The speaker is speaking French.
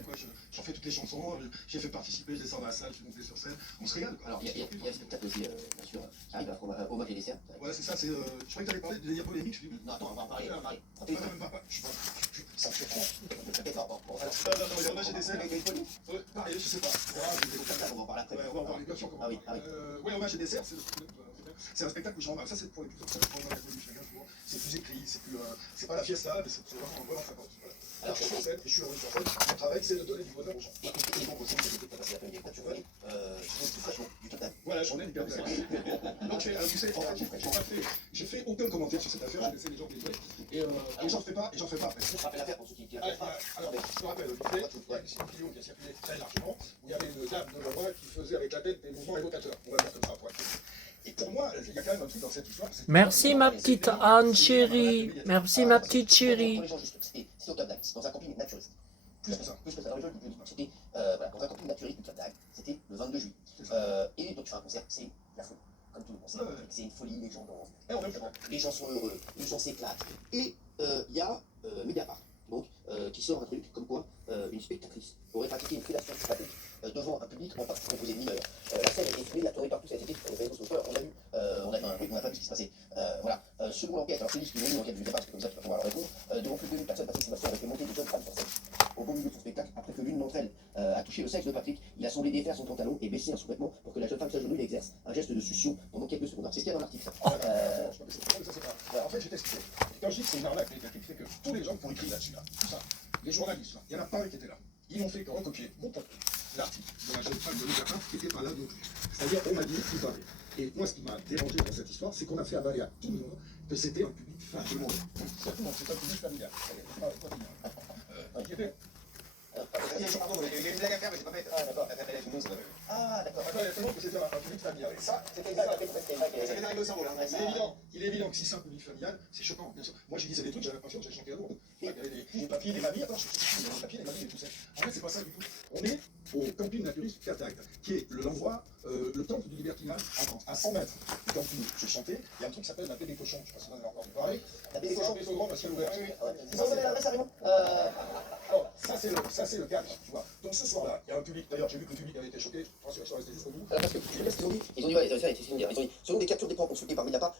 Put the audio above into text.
bien, quoi. J'en fais toutes les chansons, j'ai fait participer, je descends dans la salle, je suis monté sur scène, on se régale, quoi. Alors, il y a le spectacle aussi, bien sûr, arrive à hommage et dessert. Ouais, c'est ça, c'est. Je croyais que t'allais parler de délire polémique, je dis. Non, attends, on va en parler, on va en parler. Même pas, ça me surprend. D'accord, bon, alors, Non, il y a hommage et dessert. Pareil, je sais pas. on va en parler après. Ouais, on va en parler, bien sûr. Ah oui, ah oui. Ouais, hommage et dessert, c'est un spectacle où je rends. Ça, c'est pour les plus anciens, c'est plus écrit, c'est pas la fiesta, mais c'est vraiment ça. Alors, je suis sur scène, et je suis heureux sur scène. Mon travail, c'est de donner du bonheur aux gens. Et donc aussi, vous avez passé l'après-midi avec Naturel, tout fraîchement, du total. Voilà, j'en ai une bien. Donc, tu sais, en fait, j'ai fait aucun commentaire sur cette affaire, j'ai laissé les gens délivrer. Et j'en fais pas après. Je rappelle l'affaire pour ceux qui Alors, je me rappelle, il y a une vidéo qui a circulé très largement, où il y avait une dame de Leroy qui faisait avec la tête des mouvements évocateurs. On va dire comme ça, pour être. Et pour moi, il y a quand même un truc dans cette histoire. Merci ma petite Anne chérie. Merci ma petite chérie. C'était au Top d'Ag, dans un camping naturiste. Plus que ça. C'était dans un camping naturiste du Top d'Ag. C'était le 22 juillet. Et donc tu fais un concert, c'est la folie. Comme tout le monde, c'est une folie, les gens dansent, les gens sont heureux, les gens s'éclatent. Et il y a Mediapart, donc, qui sort un truc comme quoi une spectatrice aurait pratiqué une fellation statique devant un public en partie composé de mineurs. La scène a été filmée, la tournée partout, ça a été fait sur les réseaux sociaux. On a pas vu ce qui se passait. Voilà. Selon l'enquête, alors c'est lui qui m'a mis l'enquête du départ, parce que comme ça tu vas pouvoir leur répondre, devant plus de 2000 personnes, Patrick Sébastien avait fait monter des jeunes femmes sur scène. Au beau milieu de son spectacle, après que l'une d'entre elles a touché le sexe de Patrick, il a semblé défaire son pantalon et baisser un sous-vêtement pour que la jeune femme s'agenouille et exerce un geste de succion pendant quelques secondes. C'est ce qu'il y a dans l'article. En fait, je t'explique. Quand je dis que c'est une arnaque médiatique, c'est que tous les gens qui ont écrit là-dessus, tout ça, les journalistes, il y en a pas un qui était là. Ils n'ont fait que recopier mon propos, l'article de la jeune femme de Mediapart qui n'était pas là non plus. C'est-à-dire, on m'a dit qu'il parlait. Et moi, ce qui m'a dérangé dans cette histoire, c'est qu'on a fait avaler à tout le monde que c'était un public familial. C'est un public familial. Inquiété. Pardon, il y a une blague à faire, mais j'ai pas fait. Ah, d'accord. Ah, d'accord. Que c'était un public familial. Et ça, c'était arrivé au cerveau, là. il est évident que si c'est un public familial, c'est choquant, bien sûr. Moi, je disais des trucs, j'avais l'impression que j'allais chanter à l'eau. Il y avait les papiers, les mamies, attends, je suis les papiers, les mamies, et tout ça. En fait, c'est pas ça du tout. On est au camping naturiste Catacte, qui est l'endroit, le temple du libertinage en France, à 100 mètres du camping. Je chantais, il y a un truc qui s'appelle la baie des cochons. Je sais pas si vous en avez entendu parler. La baie des cochons. C'est un grand parce qu'il est ouvert. Vous en avez l'adresse, Raymond? Alors, ça c'est le cadre, tu vois. Donc ce soir-là, il y a un public, d'ailleurs j'ai vu que le public avait été choqué, je pense que je suis resté jusqu'au bout. Parce que, je sais pas ce qu'ils ont dit. Ils ont dit, ouais, ils ont dit, selon des captures d'écran consultées par Mediapart,